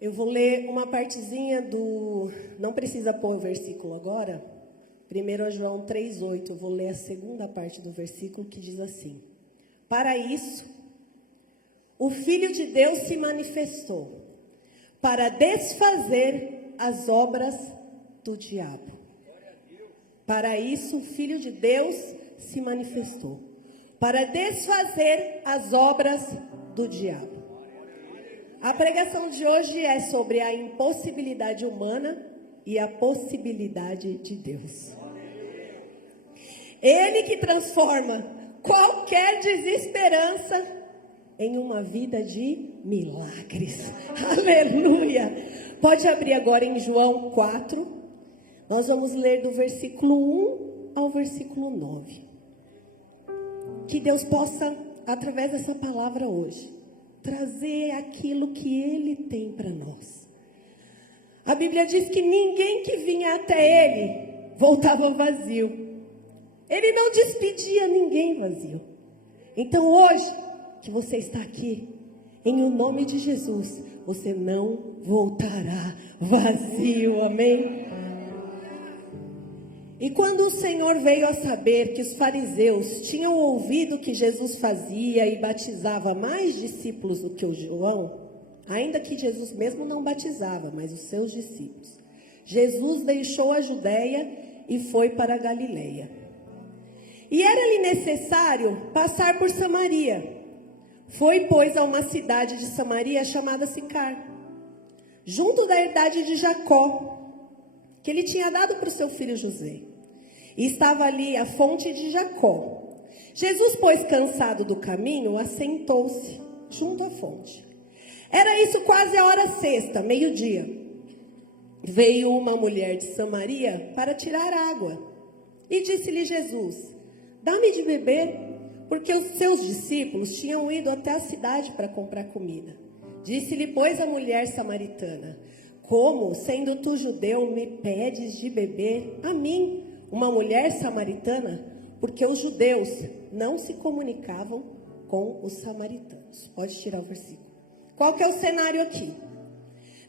Eu vou ler uma partezinha do... Não precisa pôr o versículo agora. 1 João 3,8. Eu vou ler a segunda parte do versículo que diz assim. Para isso, o Filho de Deus se manifestou, para desfazer as obras do diabo. Para isso, o Filho de Deus se manifestou, para desfazer as obras do diabo. A pregação de hoje é sobre a impossibilidade humana e a possibilidade de Deus. Ele que transforma qualquer desesperança em uma vida de milagres. Aleluia! Pode abrir agora em João 4. Nós vamos ler do versículo 1 ao versículo 9. Que Deus possa, através dessa palavra hoje, trazer aquilo que Ele tem para nós. A Bíblia diz que ninguém que vinha até Ele voltava vazio. Ele não despedia ninguém vazio. Então hoje, que você está aqui, em o nome de Jesus, você não voltará vazio, amém? E quando o Senhor veio a saber que os fariseus tinham ouvido que Jesus fazia e batizava mais discípulos do que o João, ainda que Jesus mesmo não batizava, mas os seus discípulos, Jesus deixou a Judeia e foi para a Galileia. E era-lhe necessário passar por Samaria. Foi, pois, a uma cidade de Samaria chamada Sicar, junto da herdade de Jacó, que ele tinha dado para o seu filho José. E estava ali a fonte de Jacó. Jesus, pois, cansado do caminho, assentou-se junto à fonte. Era isso quase a hora sexta, meio-dia. Veio uma mulher de Samaria para tirar água. E disse-lhe Jesus: dá-me de beber, porque os seus discípulos tinham ido até a cidade para comprar comida. Disse-lhe, pois, a mulher samaritana: como, sendo tu judeu, me pedes de beber a mim, uma mulher samaritana? Porque os judeus não se comunicavam com os samaritanos. Pode tirar o versículo. Qual que é o cenário aqui?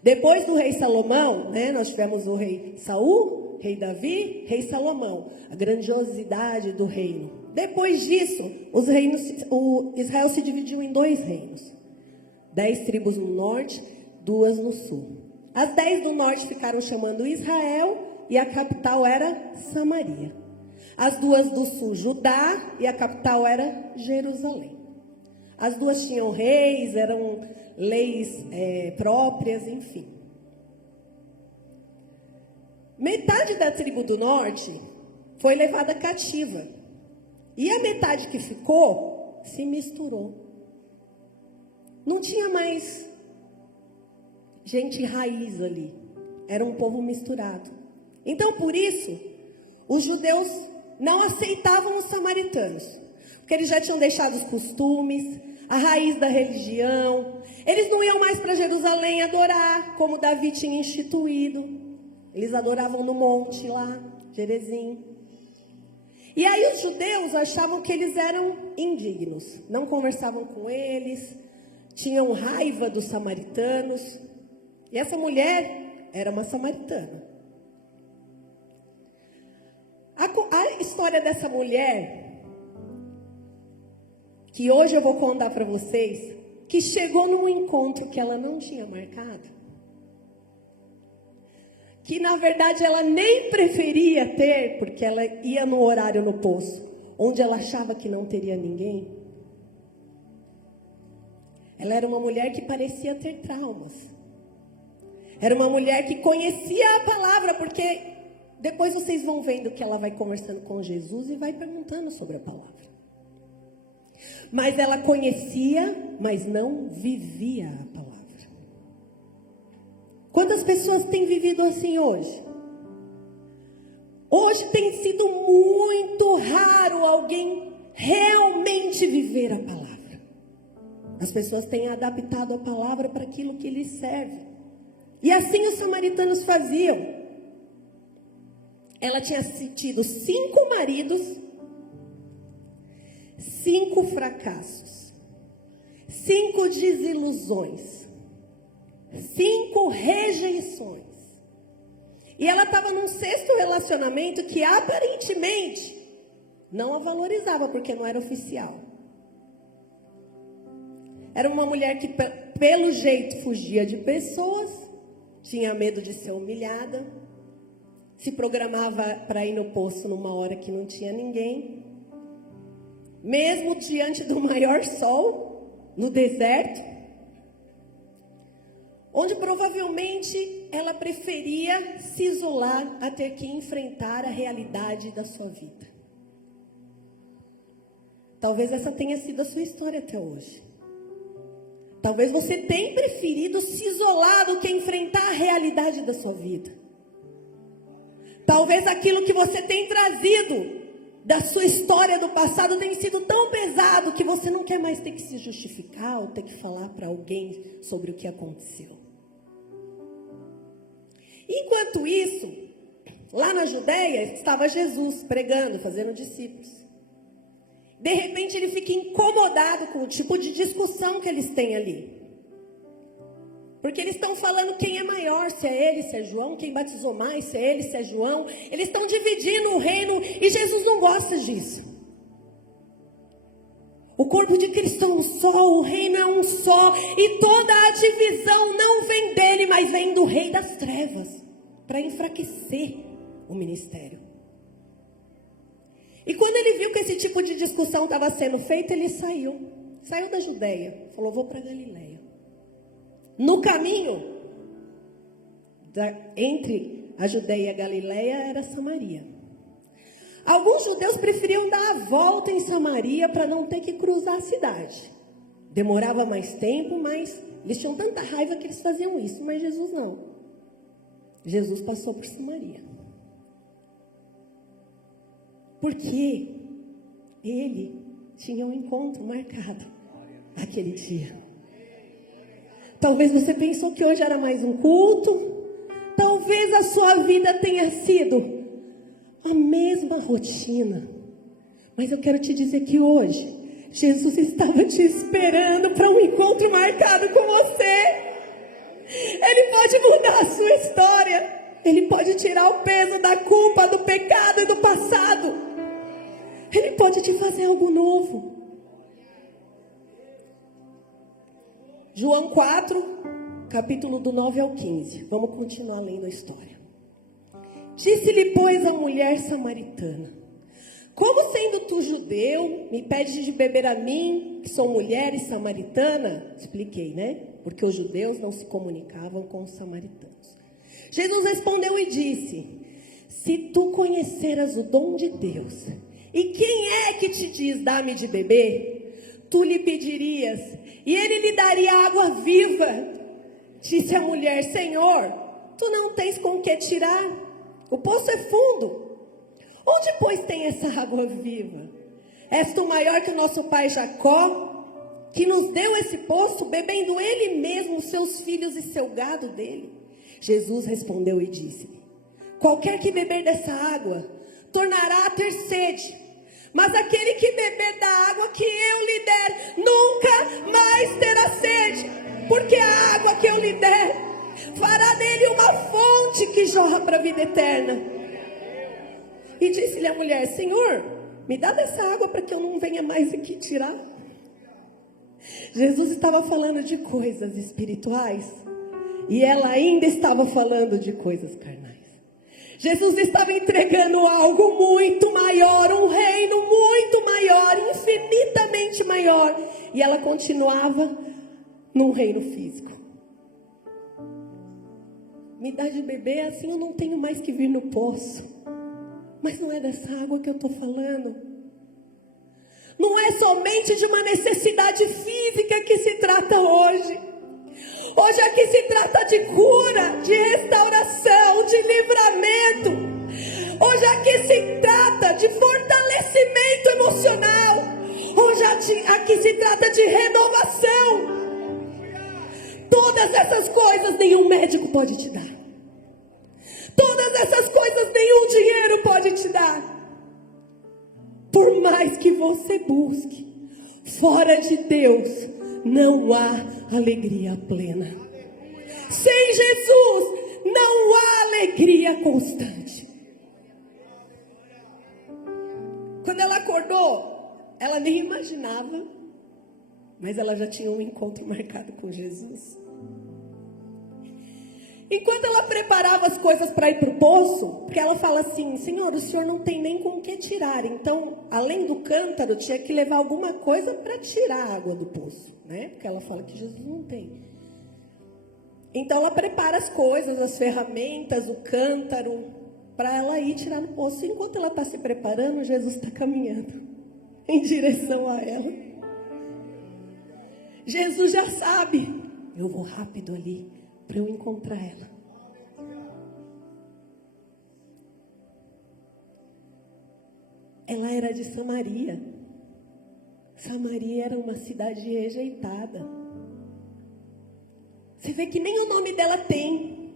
Depois do rei Salomão, nós tivemos o rei Saul, rei Davi, rei Salomão. A grandiosidade do reino. Depois disso, Israel se dividiu em 2 reinos. 10 tribos no norte, 2 no sul. As 10 do norte ficaram chamando Israel e a capital era Samaria. As 2 do sul, Judá, e a capital era Jerusalém. As 2 tinham reis, eram leis próprias, enfim. Metade da tribo do norte foi levada cativa. E a metade que ficou se misturou. Não tinha mais gente raiz ali. Era um povo misturado. Então, por isso, os judeus não aceitavam os samaritanos. Porque eles já tinham deixado os costumes, a raiz da religião. Eles não iam mais para Jerusalém adorar, como Davi tinha instituído. Eles adoravam no monte lá, Gerezim. E aí os judeus achavam que eles eram indignos. Não conversavam com eles, tinham raiva dos samaritanos. E essa mulher era uma samaritana. A história dessa mulher, que hoje eu vou contar para vocês, que chegou num encontro que ela não tinha marcado, que na verdade ela nem preferia ter, porque ela ia no horário no poço, onde ela achava que não teria ninguém. Ela era uma mulher que parecia ter traumas. Era uma mulher que conhecia a palavra, porque depois vocês vão vendo que ela vai conversando com Jesus e vai perguntando sobre a palavra. Mas ela conhecia, mas não vivia a palavra. Quantas pessoas têm vivido assim hoje? Hoje tem sido muito raro alguém realmente viver a palavra. As pessoas têm adaptado a palavra para aquilo que lhes serve. E assim os samaritanos faziam. Ela tinha tido 5 maridos, 5 fracassos, 5 desilusões, 5 5 rejeições. E ela estava num 6º relacionamento que aparentemente não a valorizava, porque não era oficial. Era uma mulher que, pelo jeito, fugia de pessoas, tinha medo de ser humilhada, se programava para ir no poço numa hora que não tinha ninguém, mesmo diante do maior sol, no deserto, onde provavelmente ela preferia se isolar a ter que enfrentar a realidade da sua vida. Talvez essa tenha sido a sua história até hoje. Talvez você tenha preferido se isolar do que enfrentar a realidade da sua vida. Talvez aquilo que você tem trazido da sua história do passado tenha sido tão pesado que você não quer mais ter que se justificar ou ter que falar para alguém sobre o que aconteceu. Enquanto isso, lá na Judéia estava Jesus pregando, fazendo discípulos. De repente ele fica incomodado com o tipo de discussão que eles têm ali. Porque eles estão falando quem é maior, se é ele, se é João, quem batizou mais, se é ele, se é João. Eles estão dividindo o reino e Jesus não gosta disso. O corpo de Cristo é um só, o reino é um só. E toda a divisão não vem dele, mas vem do rei das trevas, para enfraquecer o ministério. E quando ele viu que esse tipo de discussão estava sendo feita, ele saiu da Judéia, falou, vou para Galileia. No caminho, entre a Judéia e a Galileia, era Samaria. Alguns judeus preferiam dar a volta em Samaria para não ter que cruzar a cidade. Demorava mais tempo, mas eles tinham tanta raiva que eles faziam isso, mas Jesus não. Jesus passou por Samaria. Porque ele tinha um encontro marcado aquele dia. Talvez você pensou que hoje era mais um culto. Talvez a sua vida tenha sido a mesma rotina. Mas eu quero te dizer que hoje Jesus estava te esperando para um encontro marcado com você. Ele pode mudar a sua história. Ele pode tirar o peso da culpa, do pecado e do passado. Ele pode te fazer algo novo. João 4, capítulo do 9 ao 15. Vamos continuar lendo a história. Disse-lhe, pois, a mulher samaritana: como sendo tu judeu, me pedes de beber a mim, que sou mulher e samaritana? Expliquei, né? Porque os judeus não se comunicavam com os samaritanos. Jesus respondeu e disse: se tu conheceras o dom de Deus, e quem é que te diz, dá-me de beber, tu lhe pedirias, e ele lhe daria água viva. Disse a mulher: Senhor, tu não tens com que tirar, o poço é fundo. Onde, pois, tem essa água viva? És tu maior que o nosso pai Jacó, que nos deu esse poço, bebendo ele mesmo, seus filhos e seu gado dele? Jesus respondeu e disse-lhe: qualquer que beber dessa água tornará a ter sede, mas aquele que beber da água que eu lhe der nunca mais terá sede, porque a água que eu lhe der fará dele uma fonte que jorra para a vida eterna. E disse-lhe a mulher: Senhor, me dá dessa água para que eu não venha mais aqui tirar. Jesus estava falando de coisas espirituais e ela ainda estava falando de coisas carnais. Jesus estava entregando algo muito maior, um reino muito maior, infinitamente maior. E ela continuava num reino físico. Me dá de beber, assim eu não tenho mais que vir no poço. Mas não é dessa água que eu estou falando. Não é somente de uma necessidade física que se trata hoje. Hoje aqui se trata de cura, de restauração, de livramento. Hoje aqui se trata de fortalecimento emocional. Hoje aqui se trata de renovação. Todas essas coisas nenhum médico pode te dar. Todas essas coisas nenhum dinheiro pode te dar. Por mais que você busque, fora de Deus não há alegria plena. Sem Jesus não há alegria constante. Quando ela acordou, ela nem imaginava, mas ela já tinha um encontro marcado com Jesus. Enquanto ela preparava as coisas para ir para o poço, porque ela fala assim: Senhor, o Senhor não tem nem com o que tirar. Então, além do cântaro, tinha que levar alguma coisa para tirar a água do poço, né? Porque ela fala que Jesus não tem. Então, ela prepara as coisas, as ferramentas, o cântaro, para ela ir tirar no poço. Enquanto ela está se preparando, Jesus está caminhando em direção a ela. Jesus já sabe: eu vou rápido ali para eu encontrar ela. Ela era de Samaria. Samaria era uma cidade rejeitada. Você vê que nem o nome dela tem.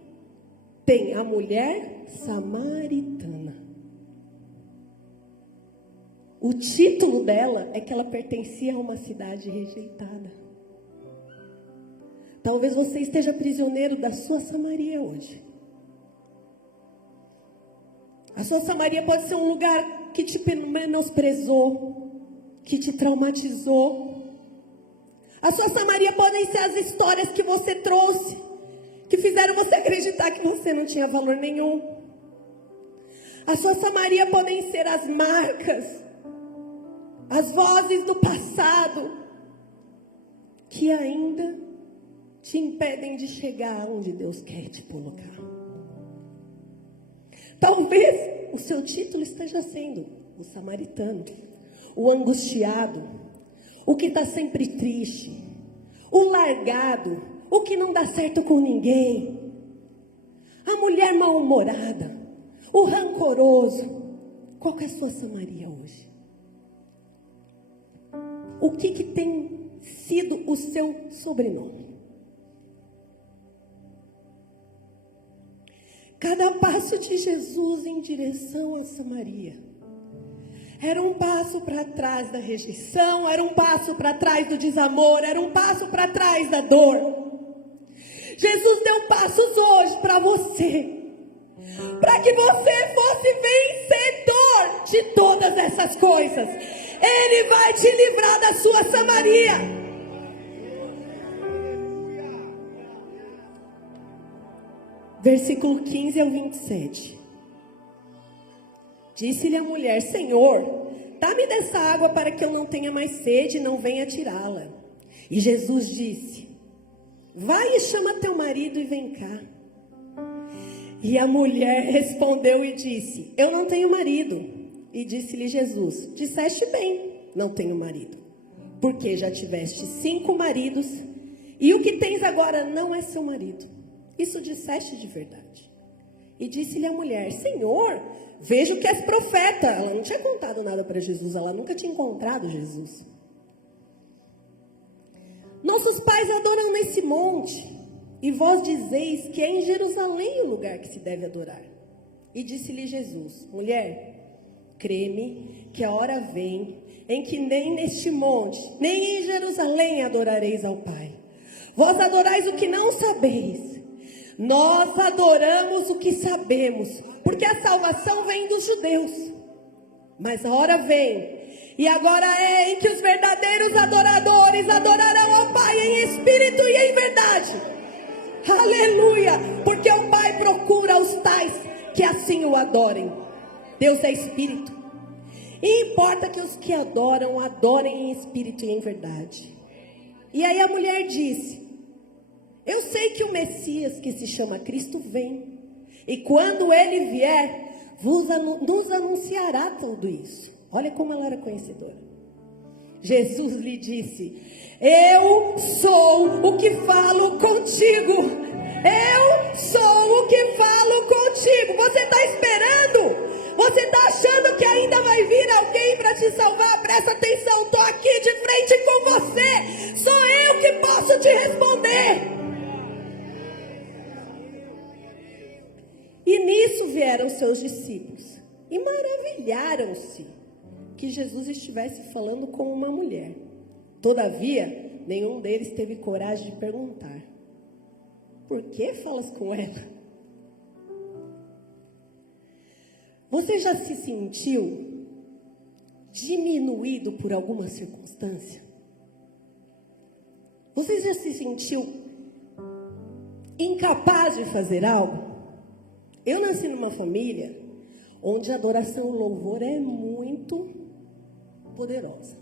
Tem a mulher samaritana. O título dela é que ela pertencia a uma cidade rejeitada. Talvez você esteja prisioneiro da sua Samaria hoje. A sua Samaria pode ser um lugar que te menosprezou, que te traumatizou. A sua Samaria podem ser as histórias que você trouxe, que fizeram você acreditar que você não tinha valor nenhum. A sua Samaria podem ser as marcas, as vozes do passado, que ainda te impedem de chegar onde Deus quer te colocar. Talvez o seu título esteja sendo o samaritano, o angustiado, o que está sempre triste, o largado, o que não dá certo com ninguém, a mulher mal-humorada, o rancoroso. Qual que é a sua Samaria hoje? O que tem sido o seu sobrenome? Cada passo de Jesus em direção a Samaria era um passo para trás da rejeição, era um passo para trás do desamor, era um passo para trás da dor. Jesus deu passos hoje para você, para que você fosse vencedor de todas essas coisas. Ele vai te livrar da sua Samaria. Versículo 15 ao 27. Disse-lhe a mulher: Senhor, dá-me dessa água para que eu não tenha mais sede e não venha tirá-la. E Jesus disse: vai e chama teu marido e vem cá. E a mulher respondeu e disse: eu não tenho marido. E disse-lhe Jesus: disseste bem, não tenho marido, porque já tiveste 5 maridos, e o que tens agora não é seu marido. Isso disseste de verdade. E disse-lhe a mulher: Senhor, vejo que és profeta. Ela não tinha contado nada para Jesus, ela nunca tinha encontrado Jesus. Nossos pais adoram nesse monte, e vós dizeis que é em Jerusalém o lugar que se deve adorar. E disse-lhe Jesus: mulher, crê-me que a hora vem em que nem neste monte, nem em Jerusalém adorareis ao Pai. Vós adorais o que não sabeis. Nós adoramos o que sabemos, porque a salvação vem dos judeus. Mas a hora vem, e agora é, em que os verdadeiros adoradores adorarão ao Pai em espírito e em verdade. Aleluia! Porque o Pai procura os tais que assim o adorem. Deus é espírito, e importa que os que adoram, adorem em espírito e em verdade. E aí a mulher disse: eu sei que o Messias, que se chama Cristo, vem, e quando ele vier, nos anunciará tudo isso. Olha como ela era conhecedora. Jesus lhe disse: eu sou o que falo contigo. Eu sou o que falo contigo. Você está esperando? Você está achando que ainda vai vir alguém para te salvar? Presta atenção, estou aqui de frente com você. Sou eu que posso te responder. E nisso vieram seus discípulos e maravilharam-se que Jesus estivesse falando com uma mulher. Todavia, nenhum deles teve coragem de perguntar: Por que falas com ela? Você já se sentiu diminuído por alguma circunstância? Você já se sentiu incapaz de fazer algo? Eu nasci numa família onde a adoração e o louvor é muito poderosa.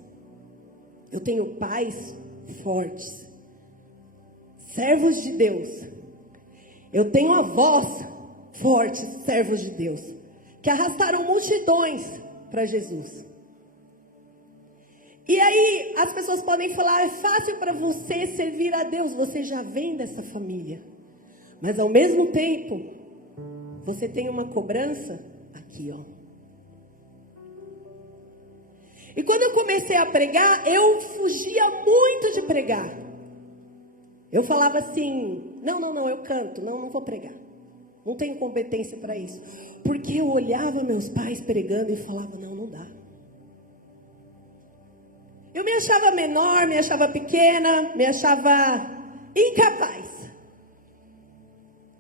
Eu tenho pais fortes, servos de Deus. Eu tenho avós fortes, servos de Deus, que arrastaram multidões para Jesus. E aí as pessoas podem falar, é fácil para você servir a Deus, você já vem dessa família. Mas ao mesmo tempo, você tem uma cobrança aqui, ó. E quando eu comecei a pregar, eu fugia muito de pregar. Eu falava assim, não, eu canto, não vou pregar. Não tenho competência para isso. Porque eu olhava meus pais pregando e falava, não dá. Eu me achava menor, me achava pequena, me achava incapaz.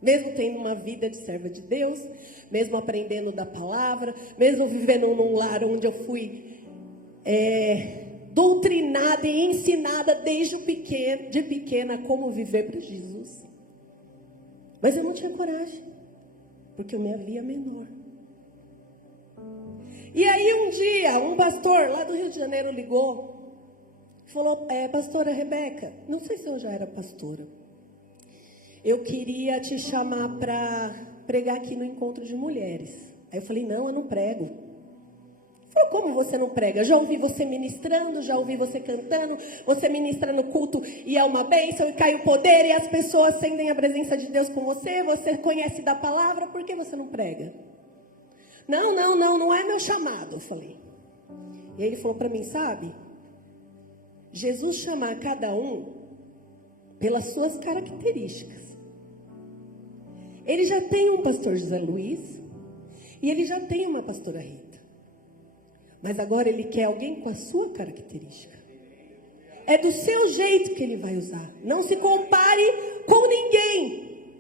Mesmo tendo uma vida de serva de Deus, mesmo aprendendo da palavra, mesmo vivendo num lar onde eu fui doutrinada e ensinada desde de pequena como viver para Jesus. Mas eu não tinha coragem, porque eu me havia menor. E aí um dia, um pastor lá do Rio de Janeiro ligou, falou, pastora Rebeca, não sei se eu já era pastora, eu queria te chamar para pregar aqui no encontro de mulheres. Aí eu falei, não, eu não prego. Ele falou, como você não prega? Eu já ouvi você ministrando, já ouvi você cantando, você ministra no culto e é uma bênção e cai o poder e as pessoas sentem a presença de Deus com você, você conhece da palavra, por que você não prega? Não é meu chamado, eu falei. E aí ele falou para mim, sabe? Jesus chama cada um pelas suas características. Ele já tem um pastor José Luiz e ele já tem uma pastora Rita. Mas agora ele quer alguém com a sua característica. É do seu jeito que ele vai usar. Não se compare com ninguém.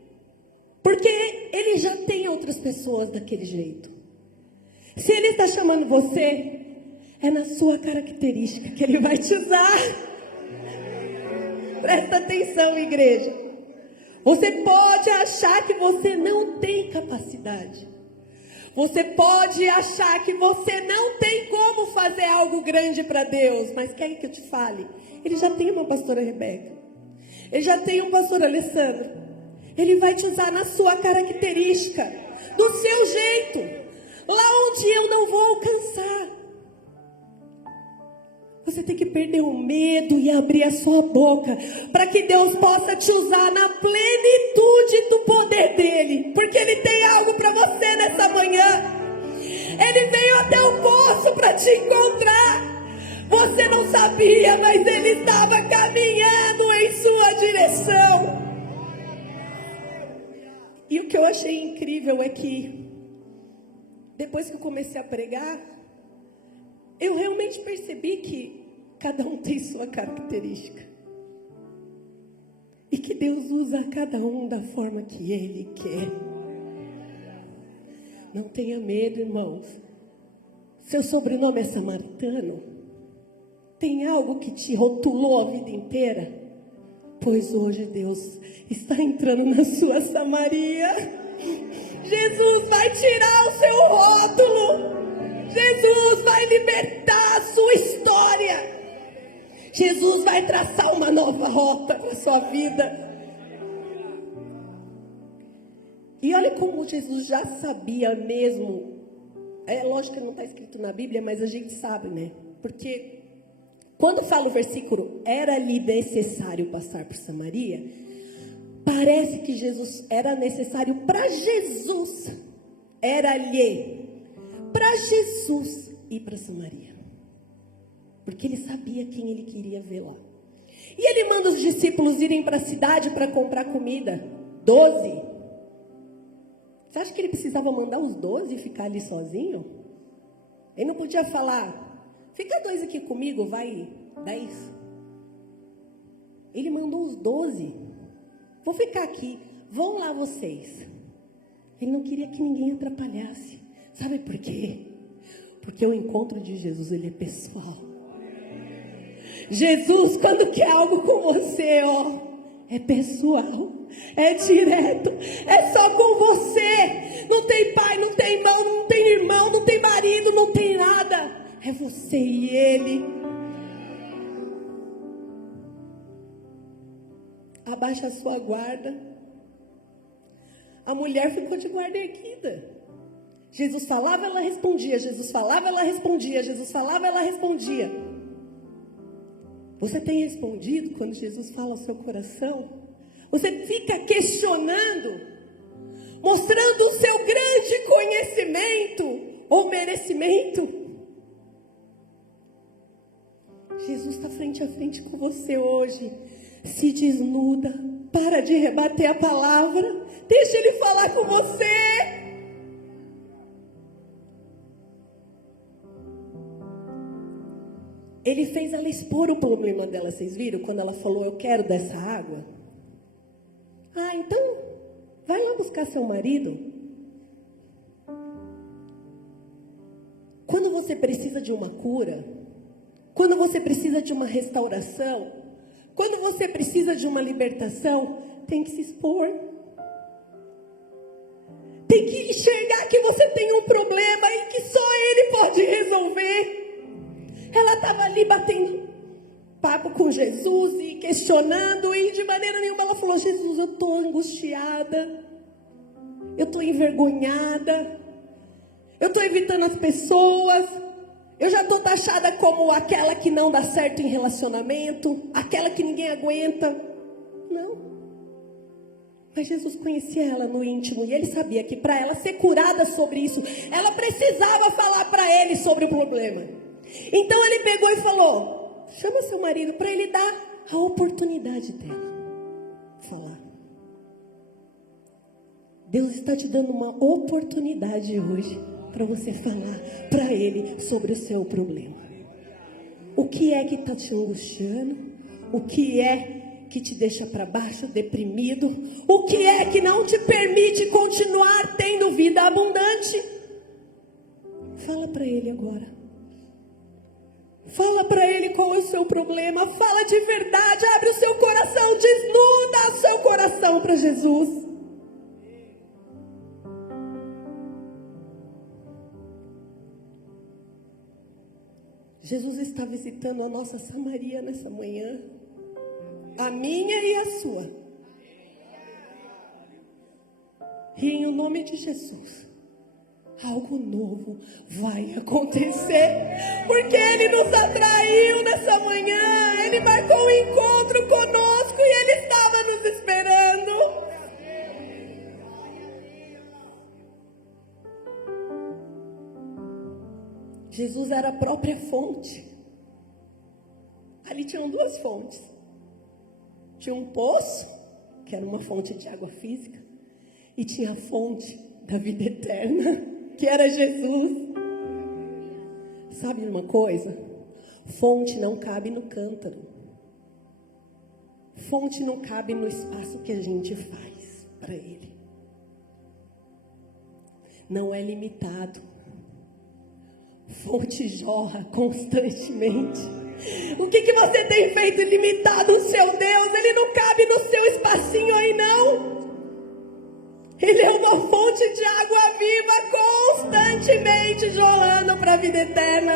Porque ele já tem outras pessoas daquele jeito. Se ele está chamando você, é na sua característica que ele vai te usar. Presta atenção, igreja. Você pode achar que você não tem capacidade. Você pode achar que você não tem como fazer algo grande para Deus. Mas quer que eu te fale? Ele já tem uma pastora Rebeca. Ele já tem um pastor Alessandro. Ele vai te usar na sua característica, do seu jeito, lá onde eu não vou alcançar. Você tem que perder o medo e abrir a sua boca para que Deus possa te usar na plenitude do poder dele. Porque ele tem algo para você nessa manhã. Ele veio até o poço para te encontrar. Você não sabia, mas ele estava caminhando em sua direção. E o que eu achei incrível é que depois que eu comecei a pregar, eu realmente percebi que cada um tem sua característica. E que Deus usa cada um da forma que Ele quer. Não tenha medo, irmãos. Seu sobrenome é samaritano? Tem algo que te rotulou a vida inteira? Pois hoje Deus está entrando na sua Samaria. Jesus vai tirar o seu rótulo. Jesus vai libertar a sua história. Jesus vai traçar uma nova rota para a sua vida. E olha como Jesus já sabia mesmo. É lógico que não está escrito na Bíblia, mas a gente sabe, né? Porque quando fala o versículo, era-lhe necessário passar por Samaria, parece que Jesus era necessário para Jesus. Era-lhe para Jesus ir para Samaria. Porque ele sabia quem ele queria ver lá. E ele manda os discípulos irem para a cidade para comprar comida. 12. Você acha que ele precisava mandar os 12 e ficar ali sozinho? Ele não podia falar, fica 2 aqui comigo, vai 10. Ele mandou os 12. Vou ficar aqui. vão lá vocês. Ele não queria que ninguém atrapalhasse. Sabe por quê? Porque o encontro de Jesus, ele é pessoal. Jesus, quando quer algo com você, é pessoal, é direto, é só com você. Não tem pai, não tem mãe, não tem irmão, não tem marido, não tem nada. É você e ele. Abaixa a sua guarda. A mulher ficou de guarda erguida. Jesus falava, ela respondia. Jesus falava, ela respondia. Jesus falava, ela respondia. Você tem respondido quando Jesus fala ao seu coração? Você fica questionando, mostrando o seu grande conhecimento ou merecimento? Jesus está frente a frente com você hoje. Se desnuda, para de rebater a palavra, deixa ele falar com você. Ele fez ela expor o problema dela, vocês viram? Quando ela falou, eu quero dessa água. Ah, então, vai lá buscar seu marido. Quando você precisa de uma cura, quando você precisa de uma restauração, quando você precisa de uma libertação, tem que se expor. Tem que enxergar que você tem um problema e que só ele pode resolver. Ela estava ali batendo papo com Jesus e questionando, e de maneira nenhuma ela falou, Jesus, eu estou angustiada, eu estou envergonhada, eu estou evitando as pessoas, eu já estou taxada como aquela que não dá certo em relacionamento, aquela que ninguém aguenta. Não. Mas Jesus conhecia ela no íntimo e ele sabia que para ela ser curada sobre isso, ela precisava falar para ele sobre o problema. Então ele pegou e falou, chama seu marido para ele dar a oportunidade dela falar. Deus está te dando uma oportunidade hoje para você falar para ele sobre o seu problema. O que é que está te angustiando? O que é que te deixa para baixo, deprimido? O que é que não te permite continuar tendo vida abundante? Fala para ele agora. Fala para ele qual é o seu problema. Fala de verdade, abre o seu coração, desnuda o seu coração para Jesus. Jesus está visitando a nossa Samaria nessa manhã, a minha e a sua. E em o nome de Jesus, algo novo vai acontecer, porque Ele nos atraiu nessa manhã, Ele marcou um encontro conosco e Ele estava nos esperando. Jesus era a própria fonte. Ali tinham duas fontes. Tinha um poço, que era uma fonte de água física, e tinha a fonte da vida eterna, que era Jesus. Sabe uma coisa? Fonte não cabe no cântaro. Fonte não cabe no espaço que a gente faz para ele. Não é limitado. Fonte jorra constantemente. O que você tem feito limitado o seu Deus? Ele não cabe no seu espacinho aí não. Ele é uma fonte de água viva constantemente jorrando para a vida eterna.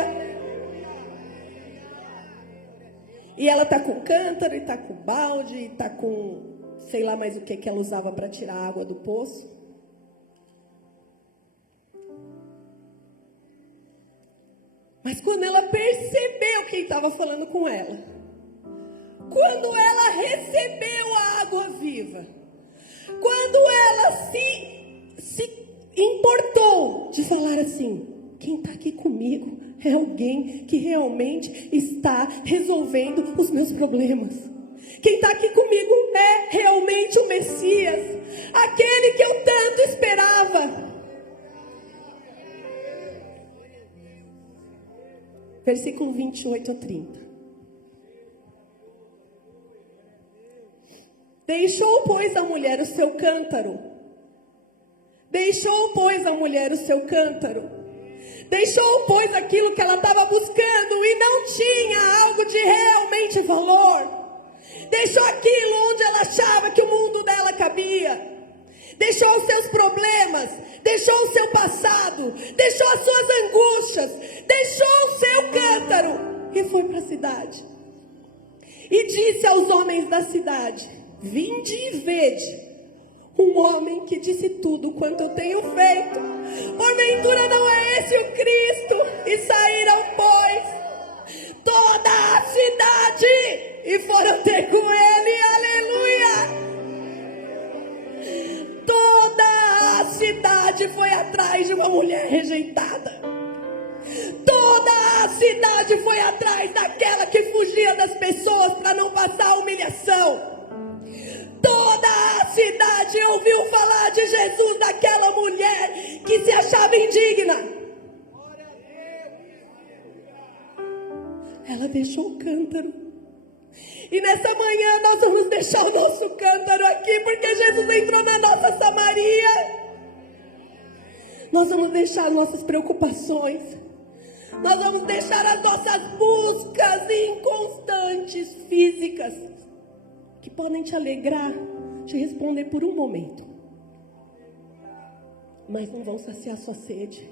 E ela está com cântaro, e está com balde, e está com sei lá mais o que ela usava para tirar a água do poço. Mas quando ela percebeu quem estava falando com ela, quando ela recebeu a água viva, quando ela se importou de falar assim, quem está aqui comigo é alguém que realmente está resolvendo os meus problemas. Quem está aqui comigo é realmente o Messias, aquele que eu tanto esperava. Versículo 28 a 30. Deixou, pois, a mulher o seu cântaro. Deixou, pois, a mulher o seu cântaro. Deixou, pois, aquilo que ela estava buscando e não tinha algo de realmente valor. Deixou aquilo onde ela achava que o mundo dela cabia. Deixou os seus problemas, deixou o seu passado, deixou as suas angústias, deixou o seu cântaro e foi para a cidade. E disse aos homens da cidade: vinde e vede um homem que disse tudo quanto eu tenho feito. Porventura não é esse o Cristo? E saíram, pois, toda a cidade e foram ter com ele. Aleluia! Toda a cidade foi atrás de uma mulher rejeitada. Toda a cidade foi atrás daquela que fugia das pessoas para não passar humilhação. Toda a cidade ouviu falar de Jesus, daquela mulher que se achava indigna. Ela deixou o cântaro. E nessa manhã nós vamos deixar o nosso cântaro aqui, porque Jesus entrou na nossa Samaria. Nós vamos deixar nossas preocupações. Nós vamos deixar as nossas buscas inconstantes, físicas, que podem te alegrar, te responder por um momento, mas não vão saciar sua sede.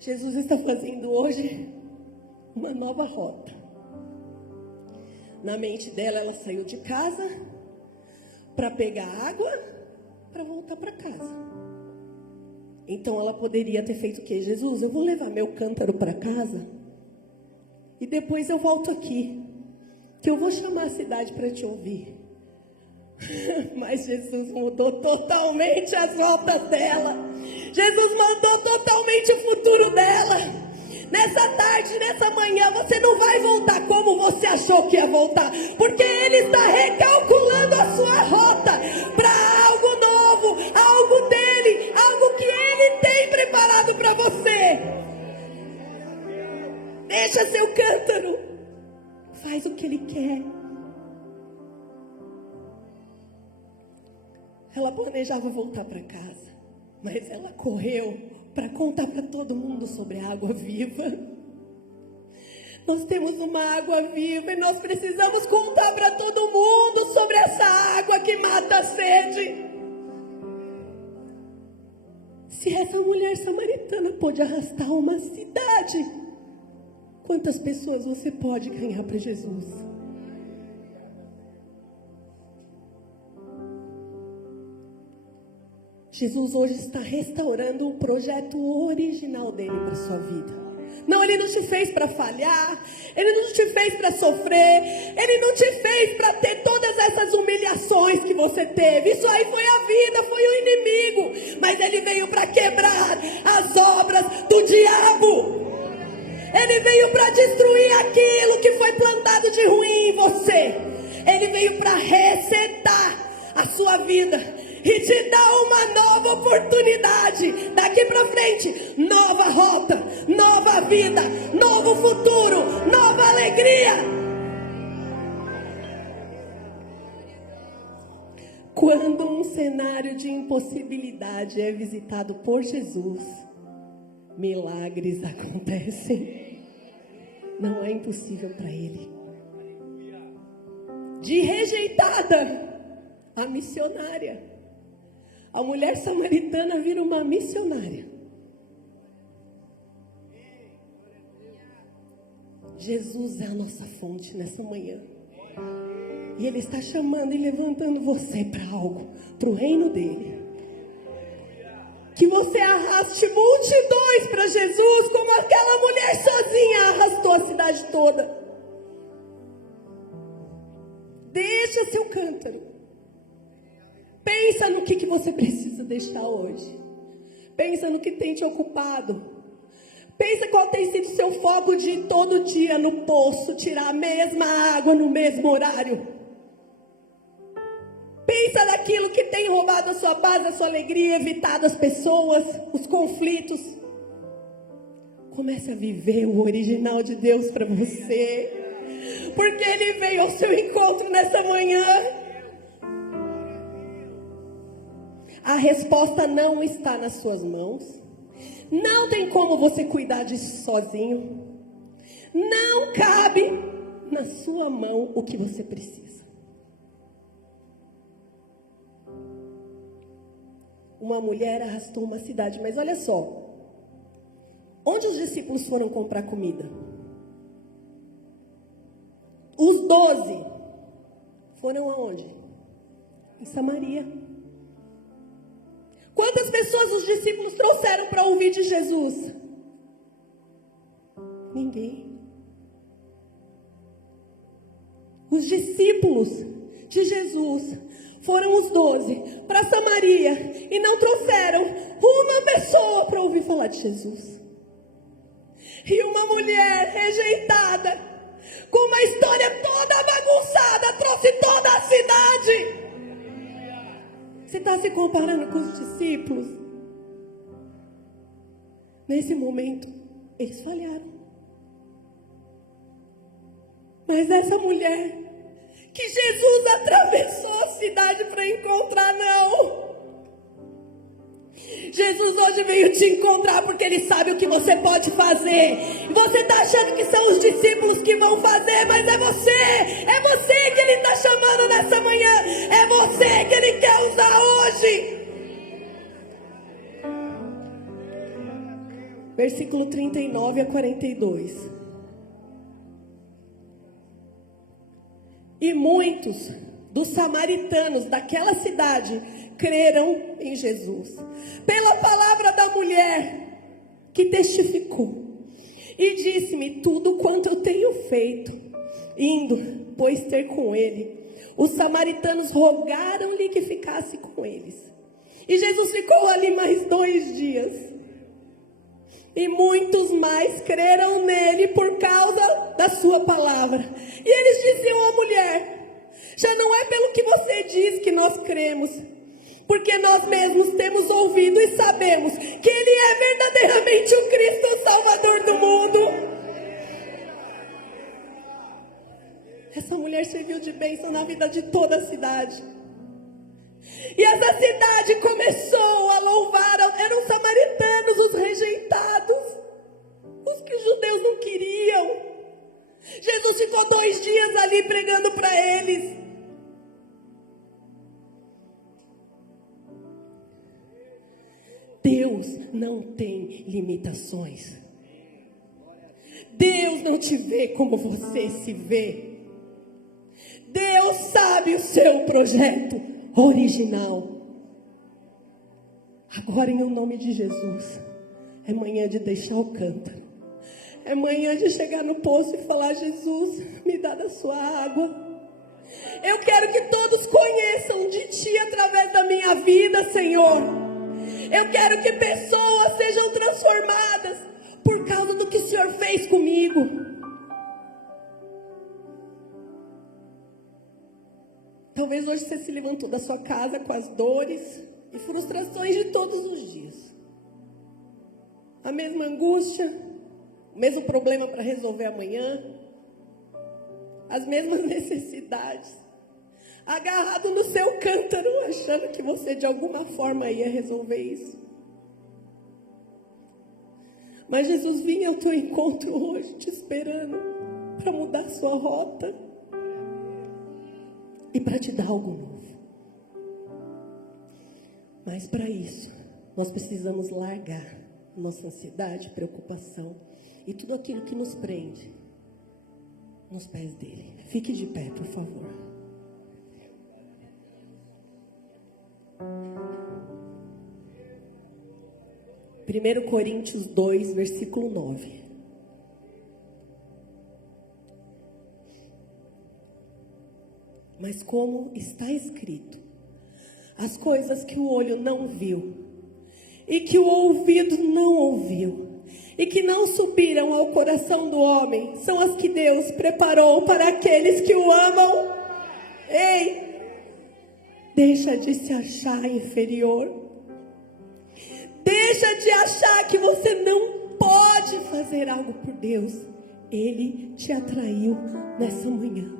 Jesus está fazendo hoje uma nova rota. Na mente dela, ela saiu de casa para pegar água, para voltar para casa. Então ela poderia ter feito o quê? Jesus, eu vou levar meu cântaro para casa e depois eu volto aqui, que eu vou chamar a cidade para te ouvir. Mas Jesus mudou totalmente as voltas dela. Jesus mudou totalmente o futuro dela. Nessa tarde, nessa manhã, você não vai voltar como você achou que ia voltar, porque Ele está recalculando a sua rota para algo novo, algo dele, algo que Ele tem preparado para você. Deixa seu cântaro, faz o que Ele quer. Ela planejava voltar para casa, mas ela correu para contar para todo mundo sobre a água viva. Nós temos uma água viva e nós precisamos contar para todo mundo sobre essa água que mata a sede. Se essa mulher samaritana pôde arrastar uma cidade, quantas pessoas você pode ganhar para Jesus? Jesus hoje está restaurando o projeto original dele para a sua vida. Não, Ele não te fez para falhar, Ele não te fez para sofrer, Ele não te fez para ter todas essas humilhações que você teve. Isso aí foi a vida, foi o inimigo, mas Ele veio para quebrar as obras do diabo. Ele veio para destruir aquilo que foi plantado de ruim em você. Ele veio para resetar a sua vida e te dar uma nova oportunidade. Daqui para frente, nova rota, nova vida, novo futuro, nova alegria. Quando um cenário de impossibilidade é visitado por Jesus, milagres acontecem. Não é impossível para Ele. De rejeitada a missionária, a mulher samaritana vira uma missionária. Jesus é a nossa fonte nessa manhã. E Ele está chamando e levantando você para algo, para o reino dEle. Que você arraste multidões para Jesus, como aquela mulher sozinha arrastou a cidade toda. Deixa seu cântaro. Pensa no que você precisa deixar hoje. Pensa no que tem te ocupado. Pensa qual tem sido seu foco de todo dia no poço, tirar a mesma água no mesmo horário. Pensa naquilo que tem roubado a sua paz, a sua alegria, evitado as pessoas, os conflitos. Comece a viver o original de Deus para você. porque Ele veio ao seu encontro nessa manhã. A resposta não está nas suas mãos. Não tem como você cuidar disso sozinho. Não cabe na sua mão o que você precisa. Uma mulher arrastou uma cidade, mas olha só. Onde os discípulos foram comprar comida? Os 12 foram aonde? Em Samaria. Quantas pessoas os discípulos trouxeram para ouvir de Jesus? Ninguém. Os discípulos de Jesus foram os 12 para Samaria e não trouxeram uma pessoa para ouvir falar de Jesus. E uma mulher rejeitada, com uma história toda bagunçada, trouxe toda a cidade. Você está se comparando com os discípulos? Nesse momento, eles falharam. Mas essa mulher, que Jesus atravessou a cidade para encontrar, não. Jesus hoje veio te encontrar porque Ele sabe o que você pode fazer. Você está achando que são os discípulos que vão fazer, mas é você que Ele está chamando nessa manhã, é você que Ele quer usar hoje. Versículo 39 a 42. E muitos dos samaritanos daquela cidade creram em Jesus, pela palavra da mulher que testificou, e disse-me tudo quanto eu tenho feito. Indo, pois, ter com ele, os samaritanos rogaram-lhe que ficasse com eles. E Jesus ficou ali mais 2 dias. E muitos mais creram nele por causa da sua palavra. E eles diziam à mulher: já não é pelo que você diz que nós cremos, porque nós mesmos temos ouvido e sabemos que Ele é verdadeiramente o Cristo, o Salvador do mundo. Essa mulher serviu de bênção na vida de toda a cidade. E essa cidade começou a louvar, eram os samaritanos, os rejeitados, os que os judeus não queriam. Jesus ficou 2 dias ali pregando para eles. Deus não tem limitações. Deus não te vê como você se vê. Deus sabe o seu projeto original. Agora, em nome de Jesus, é manhã de deixar o cântaro. É manhã de chegar no poço e falar: Jesus, me dá da sua água. Eu quero que todos conheçam de Ti através da minha vida, Senhor. Eu quero que pessoas sejam transformadas por causa do que o Senhor fez comigo. Talvez hoje você se levantou da sua casa com as dores e frustrações de todos os dias. A mesma angústia, o mesmo problema para resolver amanhã, as mesmas necessidades. Agarrado no seu cântaro, achando que você de alguma forma ia resolver isso. Mas Jesus vinha ao teu encontro hoje, te esperando para mudar sua rota e para te dar algo novo. Mas para isso, nós precisamos largar nossa ansiedade, preocupação e tudo aquilo que nos prende nos pés dele. Fique de pé, por favor. Primeiro Coríntios 2, versículo 9. Mas como está escrito, as coisas que o olho não viu, e que o ouvido não ouviu, e que não subiram ao coração do homem, são as que Deus preparou para aqueles que o amam. Ei, deixa de se achar inferior. Deixa de achar que você não pode fazer algo por Deus Ele te atraiu nessa manhã.